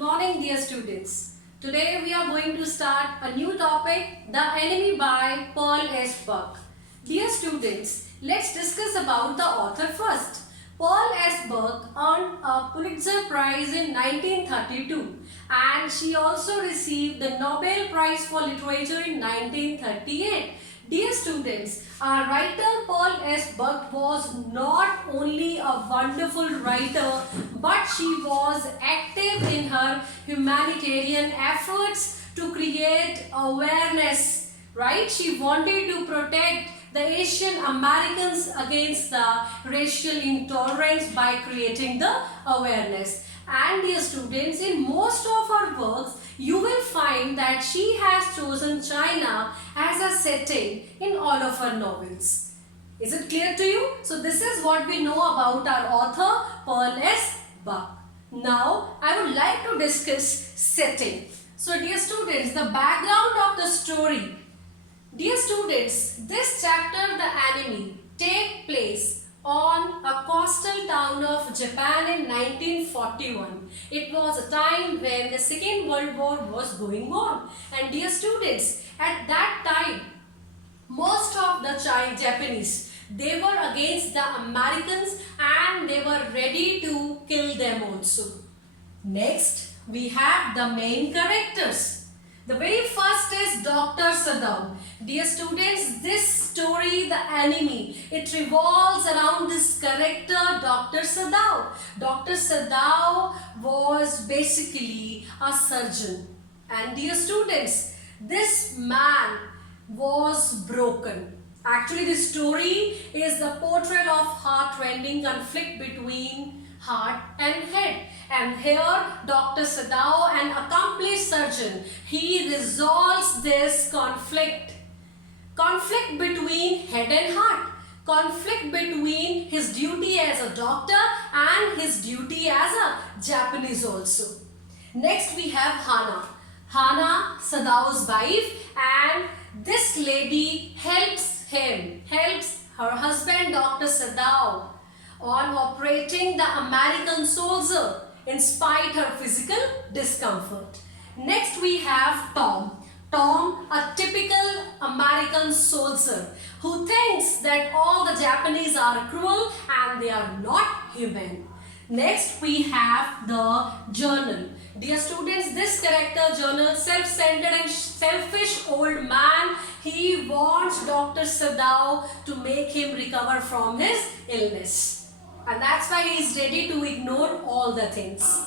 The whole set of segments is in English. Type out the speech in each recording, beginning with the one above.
morning, dear students. Today we are going to start a new topic, The Enemy by Pearl S. Buck. Dear students, let's discuss about the author first. Pearl S. Buck earned a Pulitzer Prize in 1932 and she also received the Nobel Prize for Literature in 1938. Dear students, our writer Pearl S. Buck was not only a wonderful writer, but she was active in her humanitarian efforts to create awareness, right? She wanted to protect the Asian Americans against the racial intolerance by creating the awareness. And dear students, in most of her works, you will find that she has chosen China as a setting in all of her novels. Is it clear to you? So this is what we know about our author Pearl S. Buck. Now I would like to discuss setting. So dear students, the background of the story. Dear students, this chapter, The Enemy, take place on a coastal town of Japan in 1941. It was a time when the Second World War was going on. And dear students, at that time, most of the Japanese, they were against the Americans and they were ready to kill them also. Next, we have the main characters. The very first is Dr. Sadao. Dear students, this story, The Enemy, it revolves around this character, Dr. Sadao. Dr. Sadao was basically a surgeon. And dear students, this man was broken. Actually, this story is the portrait of heart-rending conflict between heart and head. And here Dr. Sadao, an accomplished surgeon, he resolves this conflict. Conflict between head and heart. Conflict between his duty as a doctor and his duty as a Japanese also. Next we have Hana. Hana, Sadao's wife, and this lady helps her husband Dr. Sadao on operating the American soldier in spite her physical discomfort. Next we have Tom. Tom, a typical American soldier who thinks that all the Japanese are cruel and they are not human. Next we have the journal. Dear students, this character, journal, self-centered and selfish old man, he wants Dr. Sadao to make him recover from his illness. And that's why he is ready to ignore all the things.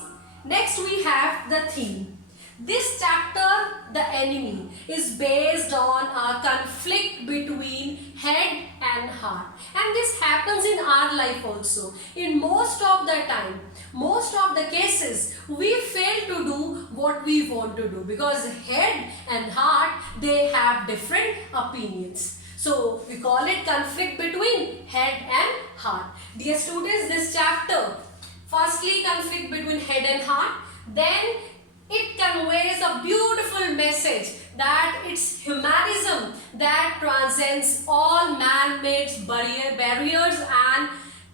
Next we have the theme. This chapter, The Enemy, is based on a conflict between head and heart. And this happens in our life also. In most of the time, most of the cases, we fail to do what we want to do because head and heart, they have different opinions. So we call it conflict between head and heart. Dear students, this chapter, firstly conflict between head and heart, then it conveys a beautiful message that it's humanism that transcends all man-made barriers and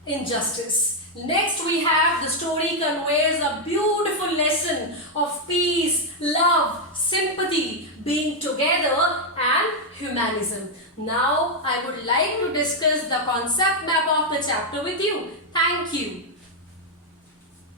injustice. Next we have the story conveys a beautiful lesson of peace, love, sympathy, being together and humanism. Now I would like to discuss the concept map of the chapter with you. Thank you.